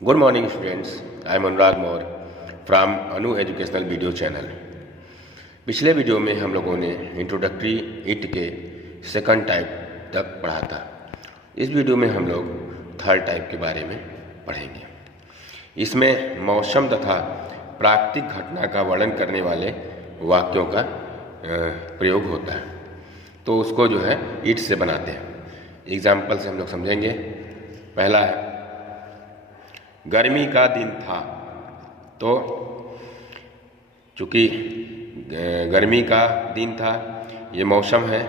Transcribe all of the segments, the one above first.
Good morning students, I am Anurag Maurya from Anu educational video channel. पिछले video में हम लोगों ने इंट्रोडक्टरी इट के सेकंड टाइप तक पढ़ा था। इस वीडियो में हम लोग थर्ड टाइप के बारे में पढ़ेंगे। इसमें मौसम तथा प्राकृतिक घटना का वर्णन करने वाले वाक्यों का प्रयोग होता है, तो उसको जो है इट से बनाते हैं। एग्जाम्पल से हम लोग समझेंगे। पहला है, गर्मी का दिन था। तो चूँकि गर्मी का दिन था, ये मौसम है,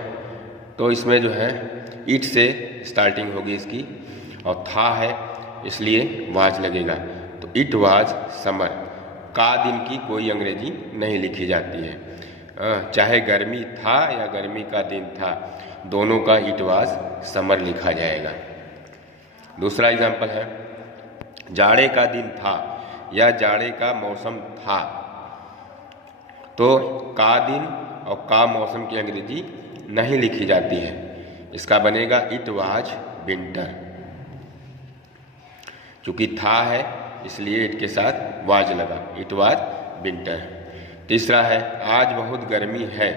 तो इसमें जो है इट से स्टार्टिंग होगी इसकी, और था है इसलिए वाज लगेगा। तो इट वाज समर। का दिन की कोई अंग्रेजी नहीं लिखी जाती है, चाहे गर्मी था या गर्मी का दिन था, दोनों का इट वाज समर लिखा जाएगा। दूसरा एग्जाम्पल है, जाड़े का दिन था या जाड़े का मौसम था। तो का दिन और का मौसम की अंग्रेजी नहीं लिखी जाती है, इसका बनेगा इट वाज विंटर। चूंकि था है इसलिए इट के साथ वाज लगा, इट वाज विंटर। तीसरा है, आज बहुत गर्मी है।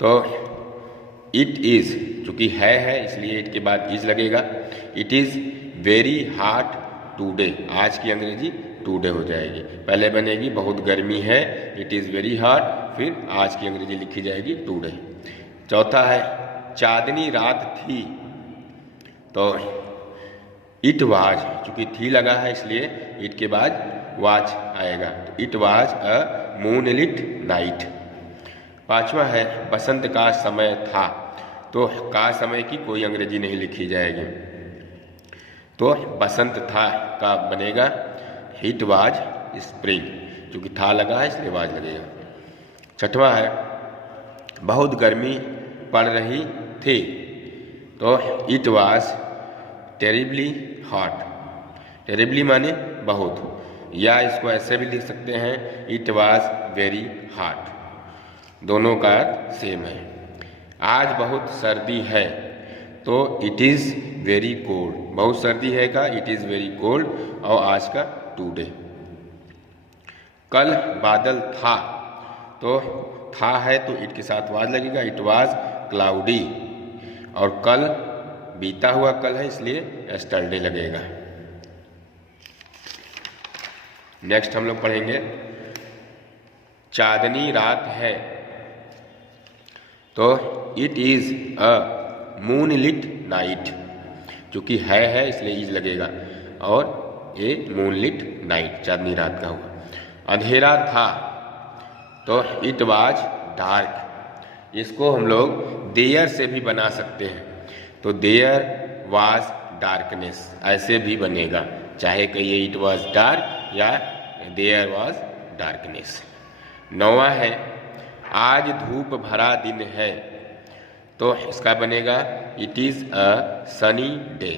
तो इट इज, चूंकि है इसलिए इट के बाद इज लगेगा। It is very hot today. आज की अंग्रेजी टूडे हो जाएगी। पहले बनेगी बहुत गर्मी है, इट इज़ वेरी हॉट, फिर आज की अंग्रेजी लिखी जाएगी टूडे। चौथा है, चांदनी रात थी। तो इट वाज, चूंकि थी लगा है इसलिए इट के बाद वाज आएगा। तो it was a moonlit night. पांचवा है, बसंत का समय था। तो का समय की कोई अंग्रेजी नहीं लिखी जाएगी, तो बसंत था का बनेगा इट वाज स्प्रिंग। क्योंकि था लगा है इसलिए वाज लगेगा। छठवां है, बहुत गर्मी पड़ रही थी। तो it was terribly hot. Terribly माने बहुत, या इसको ऐसे भी लिख सकते हैं, इट वाज वेरी हॉट। दोनों का सेम है। आज बहुत सर्दी है। तो इट इज़ वेरी कोल्ड। बहुत सर्दी है का इट इज़ वेरी कोल्ड, और आज का टूडे। कल बादल था। तो था है तो इट के साथ वाज लगेगा, इट वाज क्लाउडी। और कल बीता हुआ कल है इसलिए एस्टरडे लगेगा। नेक्स्ट हम लोग पढ़ेंगे, चांदनी रात है। तो it is a moonlit night. चूंकि है इसलिए इज लगेगा, और ए मूनलिट नाइट, चांदनी रात का हुआ। अंधेरा था। तो इट वाज डार्क। इसको हम लोग देयर से भी बना सकते हैं। तो देयर वाज डार्कनेस ऐसे भी बनेगा, चाहे कहिए इट वाज डार्क या देयर वाज डार्कनेस। नौवां है, आज धूप भरा दिन है। तो इसका बनेगा it is a sunny day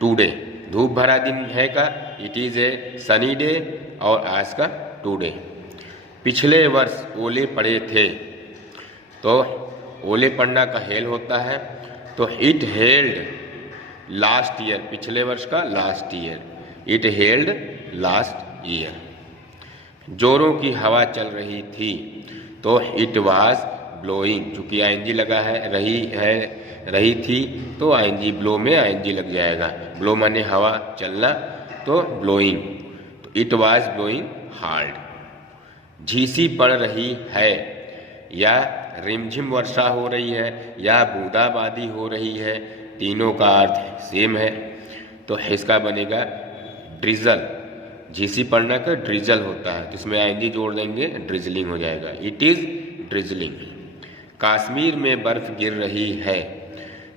today. धूप भरा दिन है का it is a sunny day, और आज का टूडे। पिछले वर्ष ओले पड़े थे। तो ओले पड़ना का हेल होता है, तो इट हेल्ड लास्ट ईयर। पिछले वर्ष का last year, it held last year. जोरों की हवा चल रही थी। तो इट वाज ब्लोइंग। चूंकि आईएनजी लगा है, रही थी, तो आईएनजी ब्लो में आईएनजी लग जाएगा। ब्लो माने हवा चलना, तो ब्लोइंग। तो इट वाज ब्लोइंग हार्ड। झीसी पड़ रही है, या रिमझिम वर्षा हो रही है, या बूंदाबांदी हो रही है, तीनों का अर्थ सेम है। तो इसका बनेगा ड्रिजल। झीसी पड़ना का ड्रिजल होता है, तो इसमें आईएनजी जोड़ देंगे, ड्रिजलिंग हो जाएगा, इट इज ड्रिजलिंग। कश्मीर में बर्फ गिर रही है।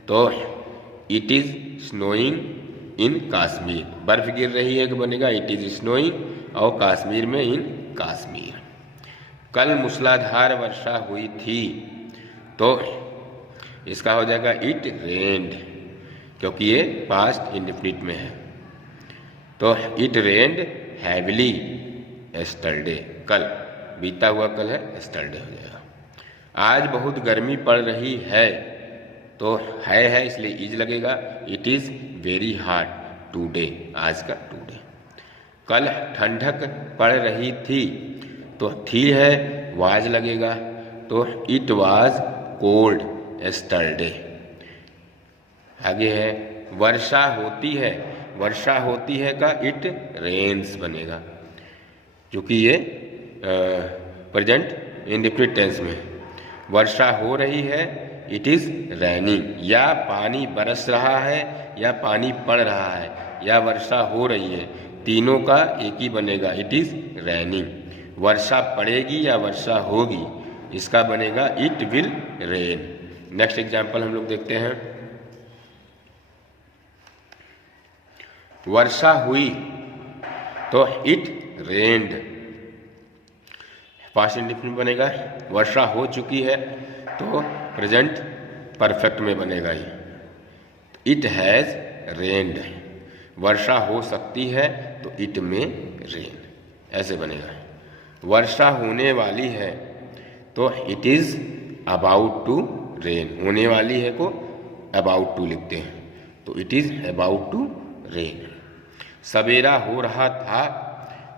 तो इट इज स्नोइंग इन कश्मीर। बर्फ गिर रही है कि बनेगा इट इज स्नोइंग, और कश्मीर में इन कश्मीर। कल मूसलाधार वर्षा हुई थी। तो इसका हो जाएगा इट रेन्ड, क्योंकि ये पास्ट इंडेफिनिट में है। तो इट रेन्ड हैविली एस्टरडे। कल बीता हुआ कल है, एस्टरडे हो जाएगा। आज बहुत गर्मी पड़ रही है। तो है इसलिए इज लगेगा, it is very hot. Today, आज का टुडे। कल ठंडक पड़ रही थी, तो थी है वाज लगेगा, तो इट वाज कोल्ड यस्टरडे। आगे है वर्षा होती है, वर्षा होती है का इट रेन्स बनेगा, क्योंकि ये प्रेजेंट इंडेफिनिट टेंस में। वर्षा हो रही है, इट इज़ रैनिंग, या पानी बरस रहा है या पानी पड़ रहा है या वर्षा हो रही है, तीनों का एक ही बनेगा, इट इज़ रैनिंग। वर्षा पड़ेगी या वर्षा होगी, इसका बनेगा it will rain. Next example हम लोग देखते हैं। वर्षा हुई तो इट रेन्ड, पास्ट इंडेफिनिट बनेगा। वर्षा हो चुकी है तो प्रेजेंट परफेक्ट में बनेगा ये, इट हैज़ रेन्ड। वर्षा हो सकती है तो इट में रेन, ऐसे बनेगा। वर्षा होने वाली है तो it is about to rain, होने वाली है को अबाउट टू लिखते हैं, तो it is about to rain. सवेरा हो रहा था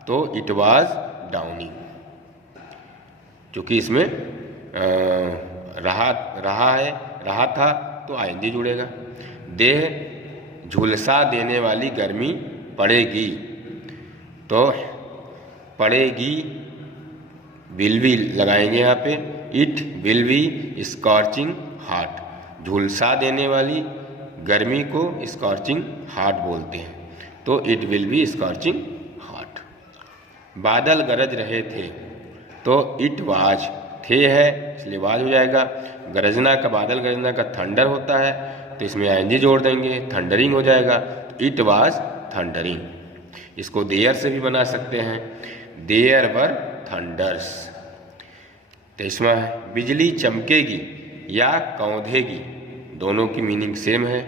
तो इट वाज डाउनिंग, क्योंकि इसमें रहा था तो आईएनजी जुड़ेगा। देह झुलसा देने वाली गर्मी पड़ेगी, तो पड़ेगी विल बी लगाएंगे यहाँ पे, it will be scorching hot. झुलसा देने वाली गर्मी को स्कॉर्चिंग हॉट बोलते हैं, तो it will be scorching hot. बादल गरज रहे थे तो इट वाज, थे है इसलिए वाज हो जाएगा। गरजना का, बादल गरजना का थंडर होता है, तो इसमें आईएनजी जोड़ देंगे, थंडरिंग हो जाएगा, तो इट वाज थंडरिंग। इसको देयर से भी बना सकते हैं, देयर वर थंडर्स। तो इसमें बिजली चमकेगी या कौंधेगी, दोनों की मीनिंग सेम है,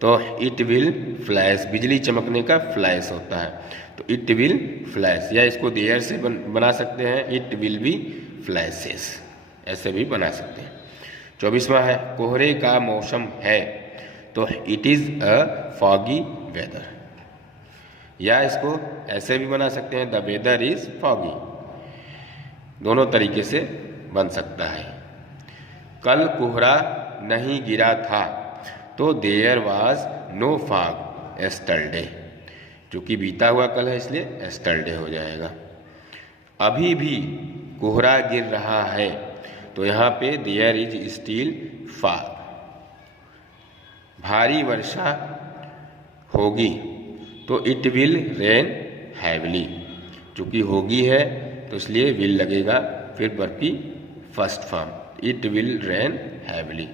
तो इट विल फ्लैश, बिजली चमकने का फ्लैश होता है, तो इट विल फ्लैश, या इसको देयर से बना सकते हैं, इट विल बी फ्लैशेस, ऐसे भी बना सकते हैं। 24वां है कोहरे का मौसम है, तो it is a foggy weather, या इसको ऐसे भी बना सकते हैं, द वेदर इज फॉगी, दोनों तरीके से बन सकता है। कल कोहरा नहीं गिरा था तो there was no fog yesterday, क्योंकि बीता हुआ कल है इसलिए यस्टरडे हो जाएगा। अभी भी कोहरा गिर रहा है, तो यहाँ पे देयर इज स्टिल फॉग। भारी वर्षा होगी तो इट विल रेन हैवली, क्योंकि होगी है तो इसलिए विल लगेगा, फिर वर्ब की first form, it will rain heavily.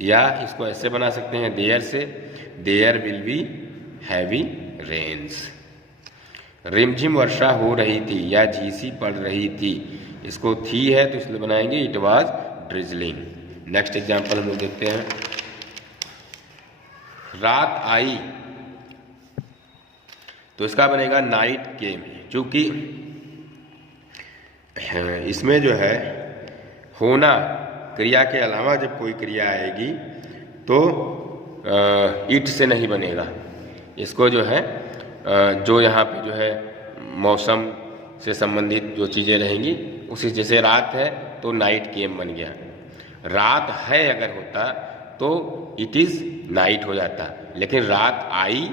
या इसको ऐसे बना सकते हैं देयर से, there will be heavy rains. रिमझिम वर्षा हो रही थी या झीसी पड़ रही थी, इसको थी है तो इसलिए बनाएंगे it was drizzling. Next example हम लोग देखते हैं। रात आई तो इसका बनेगा नाइट केम, क्योंकि इसमें जो है होना क्रिया के अलावा जब कोई क्रिया आएगी तो इट से नहीं बनेगा, इसको जो है जो यहाँ पे जो है मौसम से संबंधित जो चीज़ें रहेंगी उसी, जैसे रात है तो नाइट केम बन गया, रात है अगर होता तो इट इज़ नाइट हो जाता, लेकिन रात आई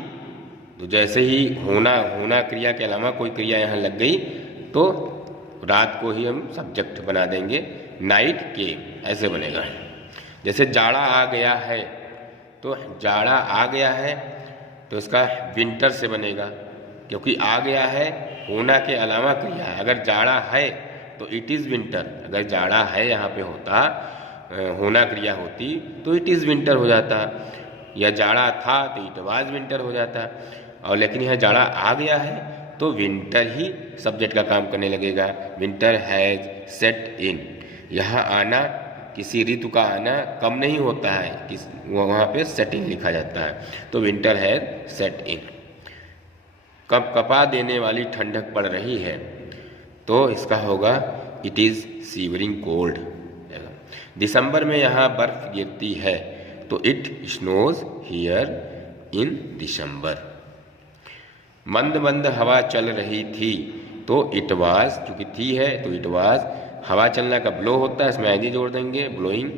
तो जैसे ही होना क्रिया के अलावा कोई क्रिया यहाँ लग गई तो रात को ही हम सब्जेक्ट बना देंगे, नाइट केम ऐसे बनेगा। जैसे जाड़ा आ गया है, तो जाड़ा आ गया है तो इसका विंटर से बनेगा, क्योंकि आ गया है होना के अलावा क्रिया है। अगर जाड़ा है तो इट इज़ विंटर, अगर जाड़ा है यहाँ पे होता होना क्रिया होती तो इट इज़ विंटर हो जाता, या जाड़ा था तो इट वाज विंटर हो जाता, और लेकिन यह जाड़ा आ गया है तो विंटर ही सब्जेक्ट का काम करने लगेगा, विंटर हैज सेट इन। यहाँ आना, किसी ऋतु का आना कम नहीं होता है, वहाँ पे सेटिंग लिखा जाता है, तो विंटर हैज सेट इन। कब कपा देने वाली ठंडक पड़ रही है, तो इसका होगा इट इज़ सीवरिंग कोल्ड। दिसंबर में यहाँ बर्फ गिरती है तो इट स्नोज हियर इन दिसंबर। मंद मंद हवा चल रही थी, तो इट वाज, चूंकि थी है तो इट वाज, हवा चलना का ब्लो होता है, इसमें आईएनजी जोड़ देंगे, blowing,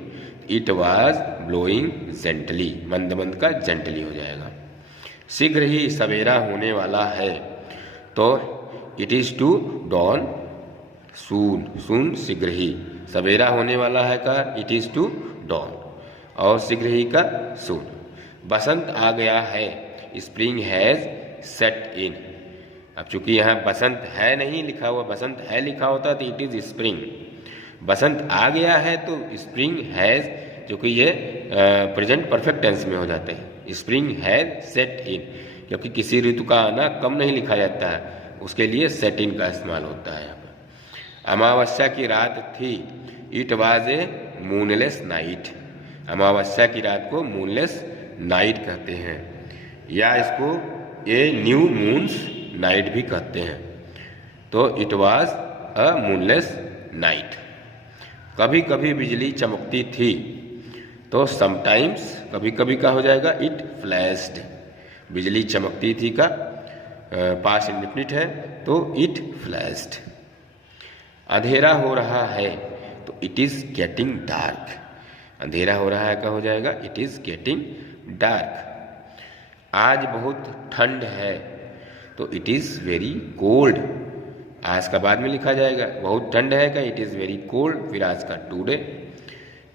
it was blowing gently, मंद मंद का जेंटली हो जाएगा। शीघ्र ही सवेरा होने वाला है, तो इट इज टू डॉन सून, सून शीघ्र ही, सवेरा होने वाला है का इट इज टू डॉन, और शीघ्र ही का सून। बसंत आ गया है, स्प्रिंग हैज सेट इन। अब चूंकि यहाँ बसंत है नहीं लिखा हुआ, बसंत है लिखा होता तो इट इज स्प्रिंग। बसंत आ गया है तो स्प्रिंग हैज, जो कि ये प्रेजेंट परफेक्ट टेंस में हो जाते हैं। स्प्रिंग हैज सेट इन, क्योंकि किसी ऋतु का आना कम नहीं लिखा जाता है, उसके लिए सेट इन का इस्तेमाल होता है यहाँ पर। अमावस्या की रात थी, it was a moonless night. अमावस्या की रात को मूनलेस नाइट कहते हैं, या इसको ए न्यू मून्स नाइट भी कहते हैं। तो it was a moonless night. कभी कभी बिजली चमकती थी, तो समटाइम्स, कभी कभी का हो जाएगा इट फ्लैश्ड। बिजली चमकती थी का पास्ट इंडेफिनिट है, तो इट फ्लैश्ड। अंधेरा हो रहा है, तो इट इज गेटिंग डार्क। अंधेरा हो रहा है का हो जाएगा इट इज गेटिंग डार्क। आज बहुत ठंड है, तो इट इज वेरी कोल्ड। आज का बाद में लिखा जाएगा, बहुत ठंड है का इट इज वेरी कोल्ड, फिर आज का टुडे।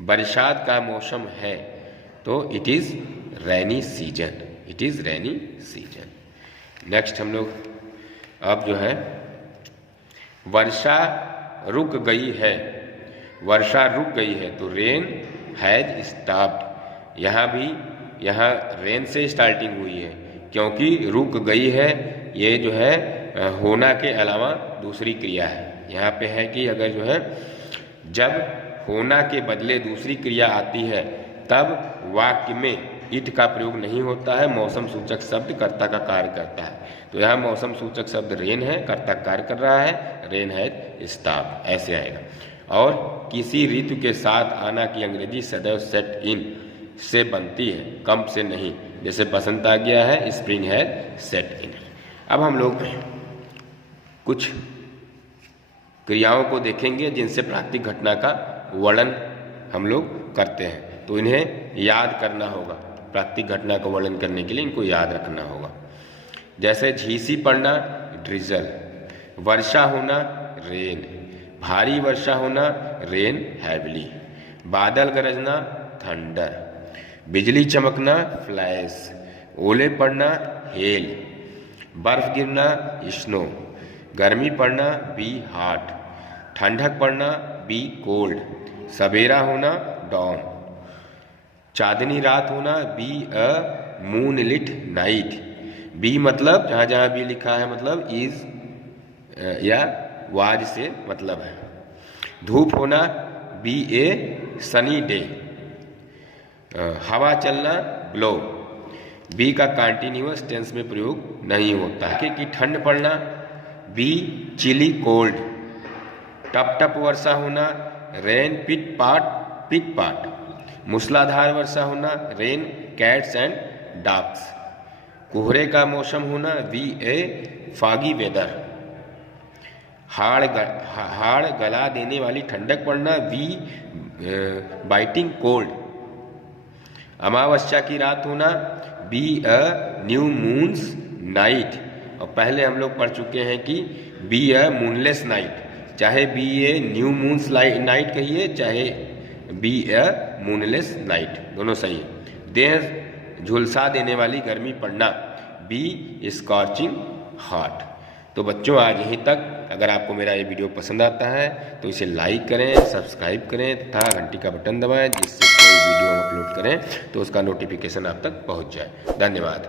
बरसात का मौसम है, तो it is rainy season, it is rainy season. Next हम लोग अब जो है, वर्षा रुक गई है, वर्षा रुक गई है, तो रेन हैज स्टॉप्ड। यहाँ भी, यहाँ रेन से स्टार्टिंग हुई है, क्योंकि रुक गई है, ये जो है होना के अलावा दूसरी क्रिया है। यहाँ पे है कि अगर जो है जब होना के बदले दूसरी क्रिया आती है, तब वाक्य में इट का प्रयोग नहीं होता है, मौसम सूचक शब्द कर्ता का कार्य करता है। तो यहाँ मौसम सूचक शब्द रेन है, कर्ता कार्य कर रहा है, रेन हैज स्टॉप्ड, ऐसे आएगा। और किसी ऋतु के साथ आना की अंग्रेजी सदैव सेट इन से बनती है, कम से नहीं। जैसे बसंत आ गया है, स्प्रिंग है सेट इन। अब हम लोग कुछ क्रियाओं को देखेंगे जिनसे प्राकृतिक घटना का वर्णन हम लोग करते हैं, तो इन्हें याद करना होगा। प्राकृतिक घटना का वर्णन करने के लिए इनको याद रखना होगा। जैसे झीसी पड़ना, ड्रिजल, वर्षा होना, रेन, भारी वर्षा होना, रेन हैविली, बादल गरजना, थंडर, बिजली चमकना, फ्लैश, ओले पड़ना, हेल, बर्फ गिरना, स्नो, गर्मी पड़ना, बी हॉट, ठंडक पड़ना, बी कोल्ड, सवेरा होना, डॉन, चांदनी रात होना, be a moonlit night. Be मतलब जहाँ जहाँ बी लिखा है मतलब इज या वाज से मतलब है। धूप होना, बी ए सनी डे, हवा चलना, ब्लो, बी का कंटिन्यूअस टेंस में प्रयोग नहीं होता है। कि ठंड पड़ना, बी चिली कोल्ड, टप टप वर्षा होना, रेन पिट पाट, मूसलाधार वर्षा होना, रेन कैट्स एंड डॉग्स, कोहरे का मौसम होना, बी ए फॉगी वेदर, हाड़ गला देने वाली ठंडक पड़ना, बी बाइटिंग कोल्ड, अमावस्या की रात होना, be a new moon's night. और पहले हम लोग पढ़ चुके हैं कि बी अ मूनलेस नाइट, चाहे be a new moon's night कहिए, चाहे बी अ मूनलेस नाइट, दोनों सही है। देह झुलसा देने वाली गर्मी पड़ना, बी स्कॉचिंग हॉट। तो बच्चों आज यहीं तक। अगर आपको मेरा ये वीडियो पसंद आता है तो इसे लाइक करें, सब्सक्राइब करें तथा घंटी का बटन दबाएं, जिससे कोई वीडियो हम अपलोड करें तो उसका नोटिफिकेशन आप तक पहुंच जाए। धन्यवाद।